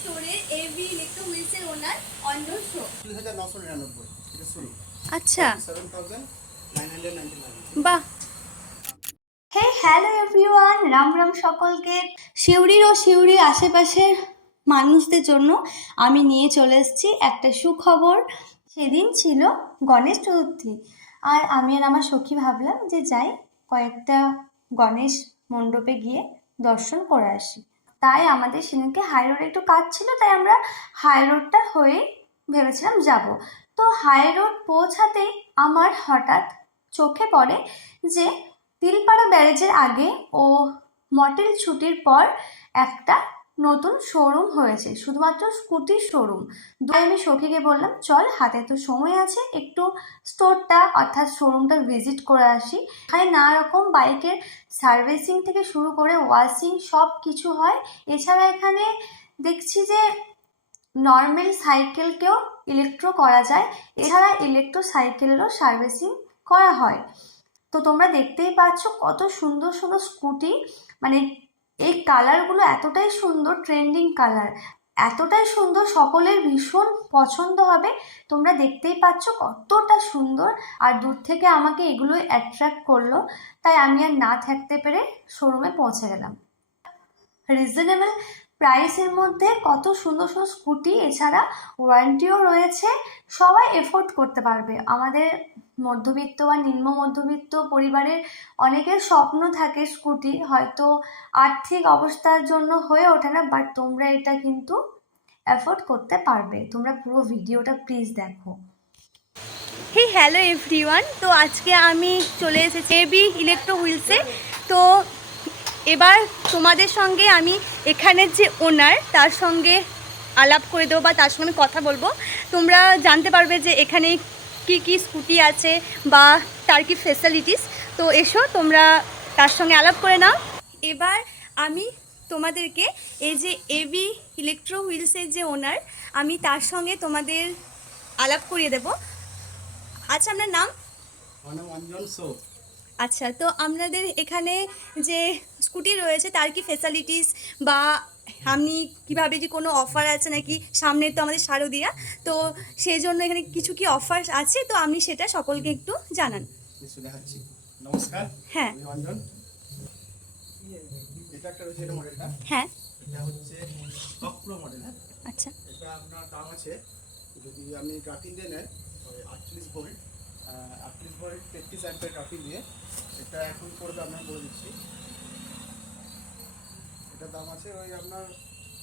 স্টোরের AV electro হুইলসের owner Anjan show. দুই হাজার নশো নিরানব্বই এটা শুরু। আচ্ছা। Seven thousand nine hundred ninety nine বাহ। Hey hello everyone Ram Ram সকলকে। শিউরির ও শিউরির আশেপাশের মানুষদের জন্য আমি নিয়ে চলে এসেছি একটা সুখবর। সেদিন ছিল গণেশ চতুর্থী। আর আমি আর আমার সখী ভাবলাম যে যাই কয়েকটা গণেশ মণ্ডপে গিয়ে দর্শন করে আসি। তাই আমাদের সেদিনকে হাই রোড একটু কাজ ছিল, তাই আমরা হাই রোডটা হয়ে ভেবেছিলাম যাব। তো হাই রোড পৌঁছাতেই আমার হঠাৎ চোখে পড়ে যে তিলপাড়া ব্যারেজের আগে ও মটেল ছুটির পর একটা নতুন শোরুম হয়েছে, শুধুমাত্র স্কুটির শোরুম। তাই আমি সখীকে বললাম, চল, হাতে তো সময় আছে, একটু স্টোরটা, অর্থাৎ শোরুমটা ভিজিট করে আসি। এখানে নানা রকম বাইকের সার্ভিসিং থেকে শুরু করে ওয়াশিং সব কিছু হয়। এছাড়া এখানে দেখছি যে নর্মাল সাইকেলকেও ইলেকট্রো করা যায়। এছাড়া ইলেকট্রো সাইকেলেরও সার্ভিসিং করা হয়। তো তোমরা দেখতেই পাচ্ছ কত সুন্দর সুন্দর স্কুটি মানে এই কালারগুলো এতটাই সুন্দর ট্রেন্ডিং কালার, এতটাই সুন্দর, সকলের ভীষণ পছন্দ হবে। তোমরা দেখতেই পাচ্ছ কতটা সুন্দর। আর দূর থেকে আমাকে এগুলো অ্যাট্রাক্ট করল, তাই আমি আর না থাকতে পেরে শোরুমে পৌঁছে গেলাম। রিজনেবল প্রাইসের মধ্যে কত সুন্দর সুন্দর স্কুটি, এছাড়া ওয়ারেন্টিও রয়েছে। সবাই এফোর্ড করতে পারবে। আমাদের মধ্যবিত্ত বা নিম্ন মধ্যবিত্ত পরিবারের অনেকের স্বপ্ন থাকে স্কুটি। হয়তো আর্থিক অবস্থার জন্য হয়ে ওঠে না বাট তোমরা এটা কিন্তু অ্যাফোর্ড করতে পারবে। তোমরা পুরো ভিডিওটা প্লিজ দেখো। হে হ্যালো এভরিওয়ান তো আজকে আমি চলে এসেছি এবি ইলেকট্রো হুইলসে তো এবার তোমাদের সঙ্গে আমি এখানের যে ওনার তার সঙ্গে আলাপ করে দেবো বা তার সঙ্গে কথা বলব। তোমরা জানতে পারবে যে এখানে কি কি স্কুটি আছে বা তার কি ফেসিলিটিস তো এসো, তোমরা তার সঙ্গে আলাপ করে নাও। এবার আমি তোমাদেরকে এই যে এবি ইলেকট্রো হুইলসের যে ওনার আমি তার সঙ্গে তোমাদের আলাপ করিয়ে দেবো। আচ্ছা আপনার নাম? অঞ্জন সো আচ্ছা তো আপনাদের এখানে যে স্কুটি রয়েছে তার কি ফেসিলিটিস বা আপনি কীভাবে যে কোনো অফার আছে নাকি? সামনে তো আমাদের শারদিয়া তো সেই জন্য এখানে কিছু কি অফার আছে? তো আপনি সেটা সকলকে একটু জানান। নমস্কার হ্যাঁ। আমি অঞ্জন এটা একটা রয়েছে এটা মডেলটা হ্যাঁ। এটা হচ্ছে টপ প্রো মডেল হ্যাঁ? আচ্ছা। এটা আপনার দাম আছে যদি আপনি দিয়ে নেন আটচল্লিশ ভোল্ট আটচল্লিশ ভোল্ট তেত্রিশ অ্যাম্পের গ্রাফিন দিয়ে এটা এখন পড়বে আপনার বলে দিচ্ছি। এটার দাম আছে ওই আপনার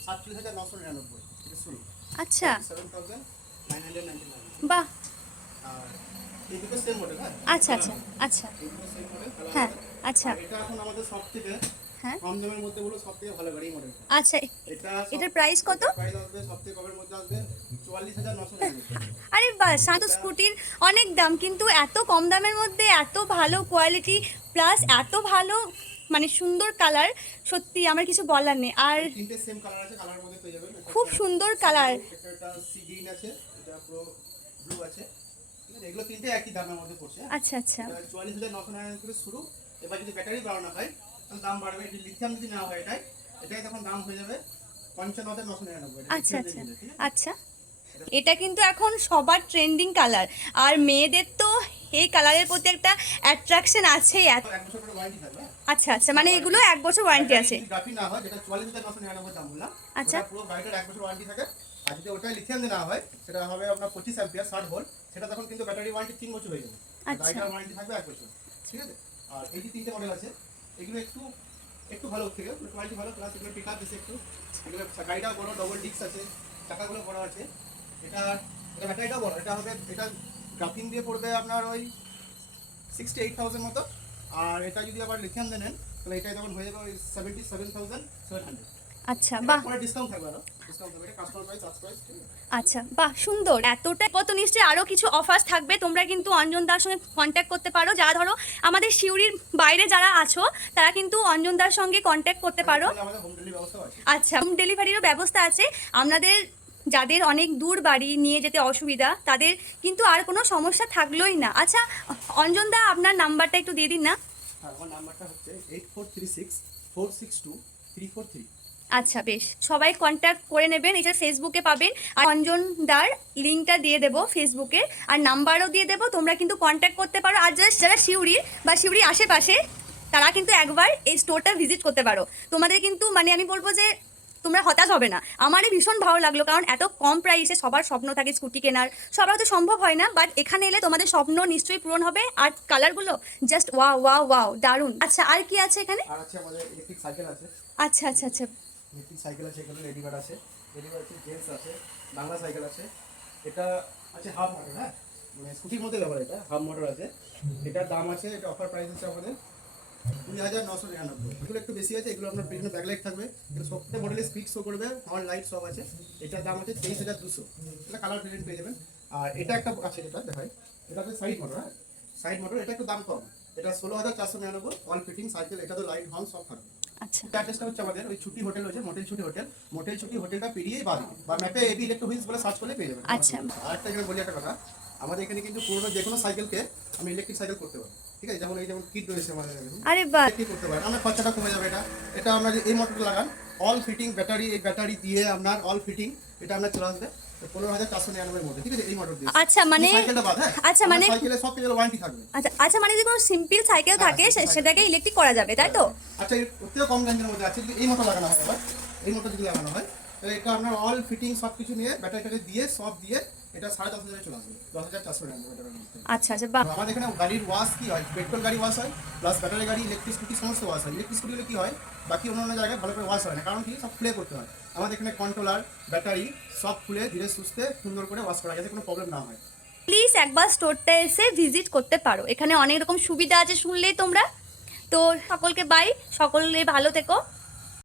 সাতচল্লিশ হাজার নশো নিরানব্বই। এটা শুরু। আচ্ছা। Seven thousand nine hundred ninety nine বাহ। আর এই সেম মডেল হ্যাঁ? আচ্ছা আচ্ছা আচ্ছা। হ্যাঁ আচ্ছা। এটা এখন আমাদের সব থেকে হ্যাঁ। কম দামের মধ্যে বলো সব থেকে ভালো গাড়ি মডেল আচ্ছা এটা এটার প্রাইস কত? প্রাইস আসবে সব থেকে কমের মধ্যে আসবে আরে বাস শান্ত স্কুটির অনেক দাম কিন্তু এত কম দামের মধ্যে এত ভালো কোয়ালিটি প্লাস এত ভালো মানে সুন্দর কালার সত্যি আমার কিছু বলার নেই। আর খুব সুন্দর কালার আচ্ছা আচ্ছা। চুয়াল্লিশ হাজার নশো নিরানব্বই থেকে শুরু। এবার যদি ব্যাটারি বাড়ানো হয় তাহলে দাম বাড়বে। যদি লিথিয়াম যদি নেওয়া হয় এটাই এটাই তখন দাম হয়ে যাবে পঞ্চান্ন হাজার নশো নিরানব্বই আচ্ছা আচ্ছা দিয়ে নিলে, ঠিক আছে? আচ্ছা। এটা কিন্তু এখন সবার ট্রেন্ডিং কালার আর মেয়েদের তো এই কালারের প্রতি একটা অ্যাট্রাকশন হ্যাঁ? আচ্ছা আচ্ছা মানে এগুলো এক বছর ওয়ারেন্টি আছে। আচ্ছা। পুরো গাড়িটার এক বছর ওয়ারেন্টি থাকে। আর যদি ওটাই লিথিয়াম দিয়ে হয় সেটা হবে আপনার পঁচিশ অ্যাম্পিয়ার ষাট ভোল্ট সেটা তখন কিন্তু ব্যাটারি ওয়ারেন্টি তিন বছর হয়ে যাবে। আচ্ছা। গাড়িটার ওয়ারেন্টি থাকবে এক বছর। ঠিক আছে? আর এই যে তিনটে মডেল আছে এগুলো একটু একটু ভালো থেকে কোয়ালিটি ভালো প্লাস এগুলো পিক আপ একটু। গাড়িটা বড় ডবল ডিস্ক আছে চাকাগুলো বড় আছে। এটা এটা ব্যাটারিটাও বড় এটা হবে এটা গ্রাফিন দিয়ে পড়বে আপনার ওই সিক্সটি এইট থাউজেন্ড মতো। আর এটা যদি আবার লিথিয়াম দিয়ে নেন তাহলে এটা তখন হয়ে যাবে ওই seventy seven thousand seven hundred আচ্ছা বাহ। ডিসকাউন্ট থাকবে আরও। আচ্ছা বাহ সুন্দর। এতটা কত নিশ্চয়ই আরও কিছু অফার্স থাকবে। তোমরা কিন্তু অঞ্জন দার সঙ্গে কন্ট্যাক্ট করতে পারো। যারা ধরো আমাদের শিউরির বাইরে যারা আছো তারা কিন্তু অঞ্জন দার সঙ্গে কন্ট্যাক্ট করতে পারো। আমাদের আচ্ছা হোম ডেলিভারিরও ব্যবস্থা আছে। আপনাদের যাদের অনেক দূর বাড়ি নিয়ে যেতে অসুবিধা তাদের কিন্তু আর কোনো সমস্যা থাকলোই না। আচ্ছা অঞ্জন দা আপনার নাম্বারটা একটু দিয়ে দিন না। হ্যাঁ আমার নাম্বারটা হচ্ছে eight four three six four six two three four three আচ্ছা বেশ। সবাই কন্ট্যাক্ট করে নেবেন এটা ফেসবুকে পাবেন। আর অঞ্জন দার লিঙ্কটা দিয়ে দেবো ফেসবুকে আর নাম্বারও দিয়ে দেবো তোমরা কিন্তু কন্ট্যাক্ট করতে পারো। আর জাস্ট যারা শিউরির বা শিউরির আশেপাশে তারা কিন্তু একবার এই স্টোরটা ভিজিট করতে পারো। তোমাদের কিন্তু মানে আমি বলব যে তোমরা হতাশ হবে না। আমারই ভীষণ ভালো লাগল কারণ এত কম প্রাইসে সবার স্বপ্ন থাকে স্কুটি কেনার। সবার তো সম্ভব হয় না বাট এখানে এলে তোমাদের স্বপ্ন নিশ্চয়ই পূরণ হবে। আর কালারগুলো জাস্ট ওয়া ওয়া ওয়াও দারুণ। আচ্ছা আর কি আছে এখানে? আচ্ছা আচ্ছা আচ্ছা। ইলেকট্রিক সাইকেল আছে এখানে লেডিবার্ড আছে। লেডিবার্ড আছে জেন্টস আছে বাংলা সাইকেল আছে। এটা আছে হাফ মোটর হ্যাঁ? মানে স্কুটির মধ্যে ব্যাপার এটা হাফ মোটর আছে। এটার দাম আছে এটা অফার প্রাইস আছে আমাদের দুই হাজার নশো নিরানব্বই। এগুলো একটু বেশি আছে এগুলো আপনার পেছনে ব্যাকলাইট থাকবে। এগুলো সবটা মডেলের স্পিক শো করবে হর্ন লাইট সব আছে। এটার দাম আছে তেইশ হাজার দুশো। এটা কালার ভেরিয়েন্ট পেয়ে যাবেন। আর এটা একটা আছে যেটা দেখাই। এটা হচ্ছে সাইড মোটর হ্যাঁ? সাইড মোটর এটা একটু দাম কম। এটা ষোলো হাজার চারশো নিরানব্বই অল ফিটিং সাইকেল এটা তো লাইট হর্ন সব থাকবে। আচ্ছা। হচ্ছে আমাদের ওই ছুটি হোটেল হচ্ছে মোটেল ছুটি হোটেল মোটেল ছুটি হোটেলটা পেরিয়েই বাদ বা ম্যাপে এবি ইলেকট্রো হুইলস বলে সার্চ করলে পেয়ে যাবেন। আচ্ছা। আরেকটা এখানে বলি একটা কথা। আমাদের এখানে কিন্তু পুরোনো যে কোনো সাইকেলকে আমি ইলেকট্রিক সাইকেল করতে পারি। ঠিক আছে? যেমন এই যেমন কিট রয়েছে আমাদের আরে বাহ! ইলেকট্রিক করতে পারেন। আপনার খরচাটা কমে যাবে এটা। এটা আপনার যে এই মোটর লাগান অল ফিটিং ব্যাটারি এই ব্যাটারি দিয়ে আপনার অল ফিটিং এটা আপনার চলে আসবে। মোটর আচ্ছা, মানে- হ্যাঁ? আচ্ছা, মানে- আচ্ছা আচ্ছা মানে যদি কোনো সিম্পল সাইকেল থাকে সেটাকে ইলেকট্রিক করা যাবে তাই তো? আচ্ছা এর কম রেঞ্জের মধ্যে আছে। এই মতো লাগানো হয় এই মতো যদি লাগানো হয় এটা আপনার অল ফিটিং সব কিছু নিয়ে ব্যাটারি দিয়ে সব দিয়ে এটা সাড়ে দশ হাজারে চলে আসবে। দশ হাজার চারশো আচ্ছা আচ্ছা আমাদের এখানে গাড়ির ওয়াশ কি হয়? পেট্রোল গাড়ি ওয়াশ হয় প্লাস ব্যাটারি গাড়ি ইলেকট্রিক স্কুটি সমস্ত ওয়াশ হয়। ইলেকট্রিক স্কুটিগুলো কি হয়? বাকি অন্যান্য জায়গায় ভালো করে ওয়াশ হয় না। কারণ কি? সব খুলে করতে হয়। আমাদের এখানে কন্ট্রোলার ব্যাটারি সব খুলে ধীরে সুস্থে সুন্দর করে ওয়াশ করা যাতে কোনো প্রবলেম না হয়। প্লিজ একবার স্টোরটা এসে ভিজিট করতে পারো। এখানে অনেক রকম সুবিধা আছে শুনলেই তোমরা। তো সকলকে বাই সকলে ভালো থেকো।